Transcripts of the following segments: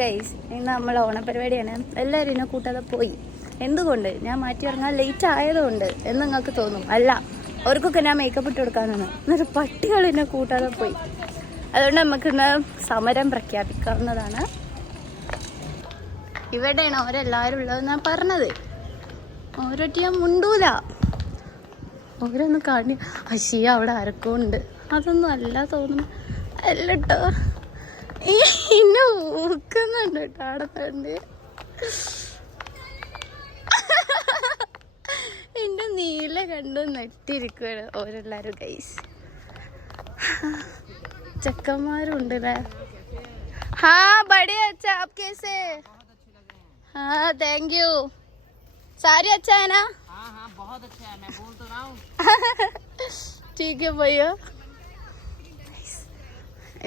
Guys, ഇന്ന് നമ്മൾ ഓണപരിപാടിയാണ്. എല്ലാവരും എന്നെ കൂട്ടാതെ പോയി. എന്തുകൊണ്ട്? ഞാൻ മാറ്റി ഇറങ്ങാൻ ലേറ്റ് ആയതുകൊണ്ട് എന്ന് നിങ്ങൾക്ക് തോന്നും. അല്ല, അവർക്കൊക്കെ ഞാൻ മേക്കപ്പ് ഇട്ട് കൊടുക്കാനാണ്. എന്നിട്ട് പട്ടികൾ എന്നെ കൂട്ടാതെ പോയി. അതുകൊണ്ട് നമുക്കിന്ന് സമരം പ്രഖ്യാപിക്കാവുന്നതാണ്. ഇവിടെയാണ് അവരെല്ലാവരും ഉള്ളതെന്ന് ഞാൻ പറഞ്ഞത്. ഓരോട്ടി ഞാൻ മുണ്ടൂല. ഓരോന്ന് കാണി അശിയ അവിടെ ആരൊക്കെയുണ്ട്. അതൊന്നും അല്ല തോന്നുന്നു. അല്ല കേട്ടോ, ഇന്നെ ഊക്കുന്നുണ്ട് കേട്ടോ. അവിടെ തന്നെ എന്റെ നീല കണ്ടു നെട്ടിരിക്കുകയാണ് ഓരെല്ലാരും. ഗൈസ്, ചെക്കന്മാരും ഉണ്ടല്ലേ. ഹാ ബടിയ അച്ഛാ, ആപ് कैसे? हाँ थैंक यू. सारी अच्छा है ना? हाँ हाँ बहुत अच्छा है, मैं बोल तो रहा हूँ. ठीक है भैया.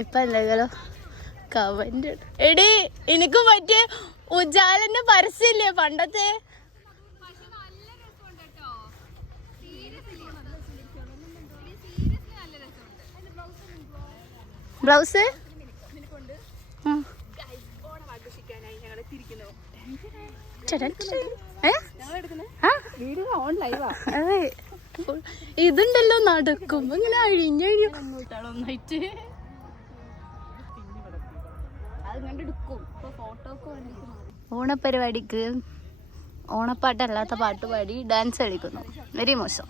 ഇപ്പൊ എന്തെങ്കിലും കമന്റ് എടി, എനിക്കും പറ്റിയ ഉജാലന്റെ പരസ്യല്ലേ പണ്ടത്തെ? ബ്ലൗസ് ഇതുണ്ടല്ലോ നടക്കുമ്പോ ഇങ്ങനെ അഴിഞ്ഞഴിഞ്ഞു. ഓണപരിപാടിക്ക് ഓണപ്പാട്ടല്ലാത്ത പാട്ട് പാടി ഡാൻസ് കളിക്കുന്നു. വെരി മോശം.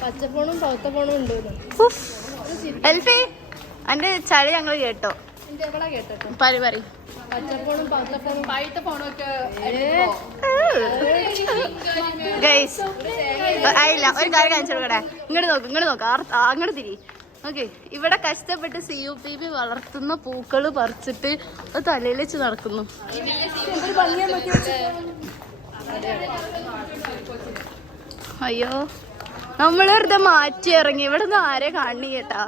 പച്ചപ്പോണും പൗത്തപ്പോണും ഉണ്ട്. എൽഫി, എന്റെ ചളി ഞങ്ങൾ കേട്ടോ. പരി പച്ചപ്പോണും പൗത്തപ്പോണും പഴുത്ത പോണും ഒക്കെ ഗൈസ് ആയില്ല. ഒരു കാര്യം കാണിച്ചു കൊടുക്കട്ടെ. ഇങ്ങോട്ട് നോക്ക് അങ്ങോട്ട് തിരി. ഓക്കെ, ഇവിടെ കഷ്ടപ്പെട്ട് CUPB വളർത്തുന്ന പൂക്കള് പറിച്ചിട്ട് തലയിൽ വെച്ച് നടക്കുന്നു. അയ്യോ, നമ്മൾ വെറുതെ മാറ്റി ഇറങ്ങി. ഇവിടെ നിന്ന് ആരെ കാണി കേട്ടാ.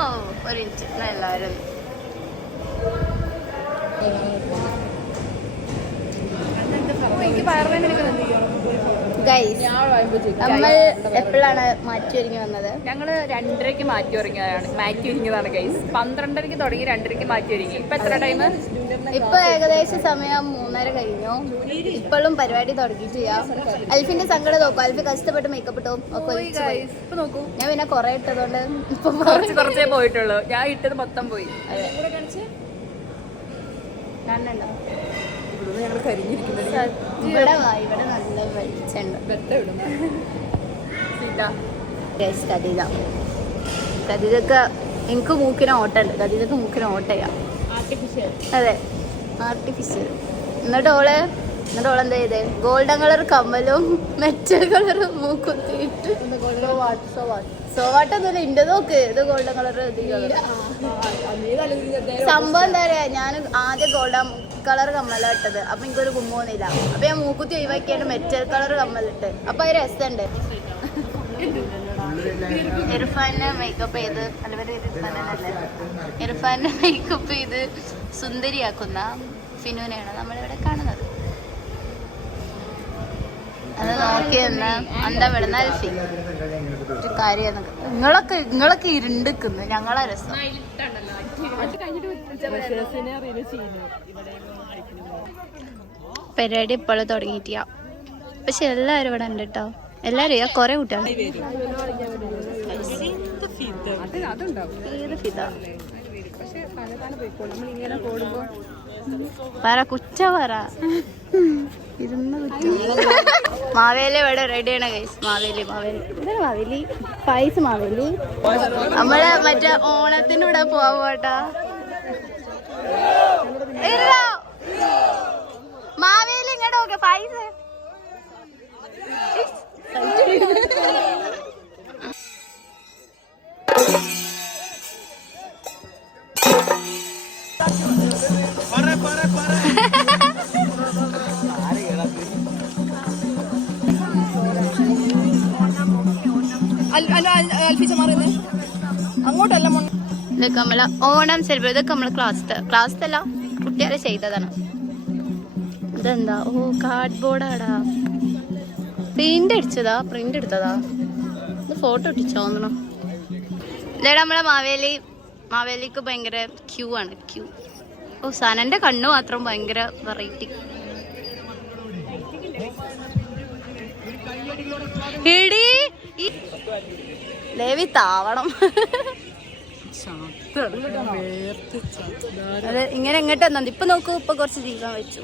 ഓ ഒരു ഇഞ്ച് എല്ലാവരും. നമ്മൾ എപ്പോഴാണ് മാറ്റി ഒരുങ്ങി വന്നത്? ഞങ്ങള് 2:30 മാറ്റി ഒരുങ്ങിയതാണ് ഗൈസ്. 12:30 തുടങ്ങി 2:30 മാറ്റി ഒരുങ്ങി. ഇപ്പൊ എത്ര ടൈം? ഇപ്പൊ ഏകദേശം സമയം 3:30 കഴിഞ്ഞു. ഇപ്പോഴും പരിപാടി തുടങ്ങിയിട്ടില്ല. അൽഫിന്റെ സങ്കടം നോക്കും. അൽഫി കഷ്ടപ്പെട്ട് മേക്കപ്പ് ഇട്ടോ ഇപ്പൊ നോക്കൂ. ഞാൻ പിന്നെ കൊറേ ഇട്ടതുകൊണ്ട് ഇപ്പൊ കുറച്ചേ പോയിട്ടുള്ളൂ. ഞാൻ ഇട്ടത് മൊത്തം പോയി. ഇവിടെ നല്ല വെളിച്ചുണ്ട്. കതിതൊക്കെ എനിക്ക് മൂക്കിന് ഓട്ടുണ്ട്. കതിതൊക്കെ മൂക്കിന് ഓട്ടയാ. അതെ, ആർട്ടിഫിഷ്യൽ. എന്നിട്ട് ഓളെന്താ ചെയ്തേ? ഗോൾഡൻ കളർ കമ്മലും മെറ്റൽ കളർ മൂക്കുത്തിയിട്ട്. സോവാട്ടൊന്നുമില്ല ഇന്റെ. നോക്ക്, ഇത് ഗോൾഡൻ കളർ. സംഭവം എന്താ പറയാ, ഞാൻ ആദ്യം ഗോൾഡൻ കളർ കമ്മല ഇട്ടത്. അപ്പൊ എനിക്കൊരു കുമ്പോന്നില്ല. അപ്പൊ ഞാൻ മൂക്കുത്തി ഒഴിവാക്കിയാണ് മെറ്റൽ കളർ കമ്മലിട്ട്. അപ്പൊ അത് രസമുണ്ട്. ഇർഫാനെ മേക്കപ്പ് ചെയ്ത് ഇർഫാനെ മേക്കപ്പ് ചെയ്ത് സുന്ദരിയാക്കുന്ന ഫിനുവിനെയാണ് നമ്മളിവിടെ കാണുന്നത്. അത് നോക്കി നിന്ന് എന്താ വിടുന്ന അൽഫി ഒരു കാര്യം. നിങ്ങളൊക്കെ ഇരുണ്ടിക്കുന്നു. ഞങ്ങളെ രസം. പരിപാടി ഇപ്പോഴും തുടങ്ങിയിട്ടില്ല. പക്ഷെ എല്ലാവരും ഇവിടെ ഉണ്ട് കേട്ടോ. എല്ലാവരും കൊറേ കുട്ടികൾ. പറ കുറ്റ പറ ഇരുന്ന് കുറ്റ. മാവേലി ഇവിടെ റെഡിയാണ് ഗൈസ്. മാവേലി ഇതാണ് മാവേലി. പൈസ മാവേലി. നമ്മള് മറ്റേ ഓണത്തിന് ഇവിടെ പോവാട്ടാ. മാവേലി ഇങ്ങോട്ട് നോക്കെ. പൈസ അങ്ങോട്ടല്ല ഇതൊക്കെ നമ്മളെ ഓണം സെലിബ്രേറ്റ്. ഇതൊക്കെ നമ്മള് ക്ലാസ്സല്ല കുട്ടികളെ ചെയ്തതാണ്. ഇതെന്താ? ഓ കാർഡ്ബോർഡാടാ. പ്രിന്റ് എടുത്തതാ. ഇത് ഫോട്ടോ ഒട്ടിച്ചോ തോന്നണം. ഇതേടാ നമ്മളെ മാവേലിക്ക് ഭയങ്കര ക്യൂ ആണ്. ഓ സനന്റെ കണ്ണു മാത്രം ഭയങ്കര വെറൈറ്റി. എടി ലേവി താവണം. അത് ഇങ്ങനെ എങ്ങോട്ട് വന്നത്? ഇപ്പൊ നോക്കൂ, ഇപ്പൊ കുറച്ച് ജീവൻ വെച്ചു.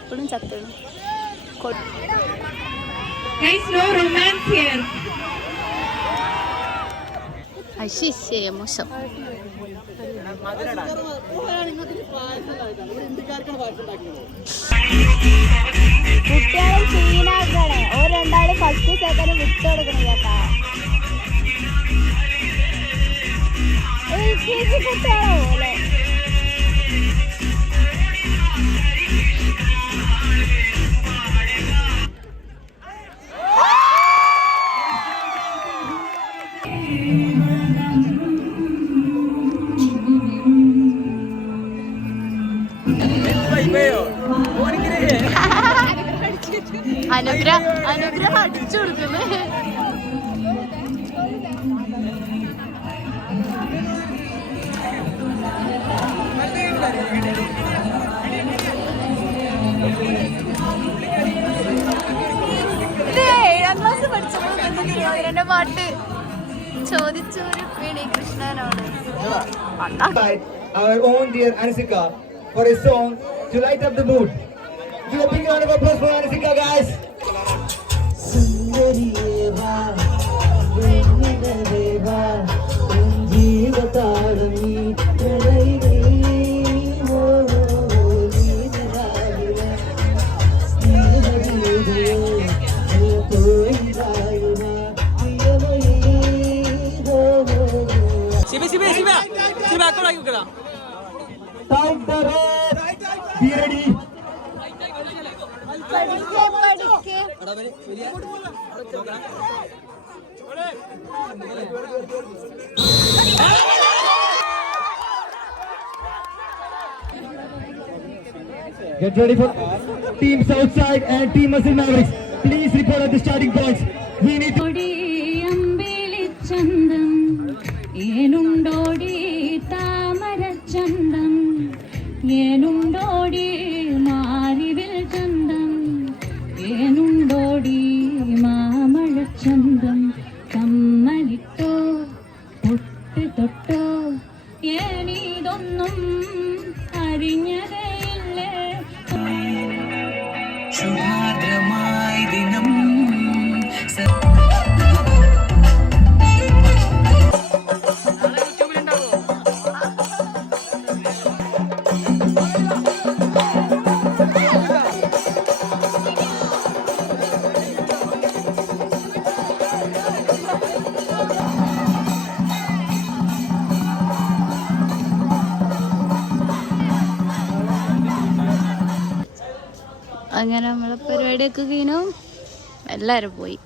ഇപ്പോഴും ചത്തണം. അശിശേ മോശം. കുട്ടികളെ സീനാക്കണേ. ഓ രണ്ടാള് ഫസ്റ്റ് സെക്കൻഡ് വിട്ട് കൊടുക്കണം കേട്ടാ. കുട്ടികളോ പോലെ അനുഗ്രഹം അടിച്ചു കൊടുക്കുന്നേ. ഇത് 7ാം ക്ലാസ് പഠിച്ചപ്പോൾ എന്റെ പാട്ട് ചോദിച്ചു കൃഷ്ണനോട്. Our own dear Anisika for a song to light up the mood. Give a big round of applause for Anisika, guys. Sundariyeva, Venideva, Jeevatarani, Pralaye, Ho, Nidravira, Snehadivya, Toirayuna, Priyamaye, Ho. Shiva, come on, you go. Time the road. Be ready. Get ready for Team Southside and Team Muscle Mavericks. Please report at the starting points. We need to... ഏനുണ്ടോടി താമരച്ചന്തം, ഏനുണ്ടോടി മാരിവിൽ ചന്തം, ഏനുണ്ടോടി മാമഴച്ചന്തം, കമ്മലിട്ടോ പൊട്ട് തൊട്ടോ ഏനീതൊന്നും അറിഞ്ഞതേയില്ലേ. ശുഭാദ്രമായ ദിനം അങ്ങനെ നമ്മളെ പരിപാടിയൊക്കെ കഴിഞ്ഞു. എല്ലാവരും പോയി,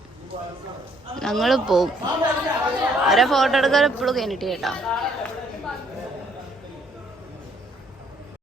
ഞങ്ങൾ പോവും. അവരെ ഫോട്ടോ എടുക്കാൻ എപ്പോഴും കഴിഞ്ഞിട്ട് കേട്ടോ.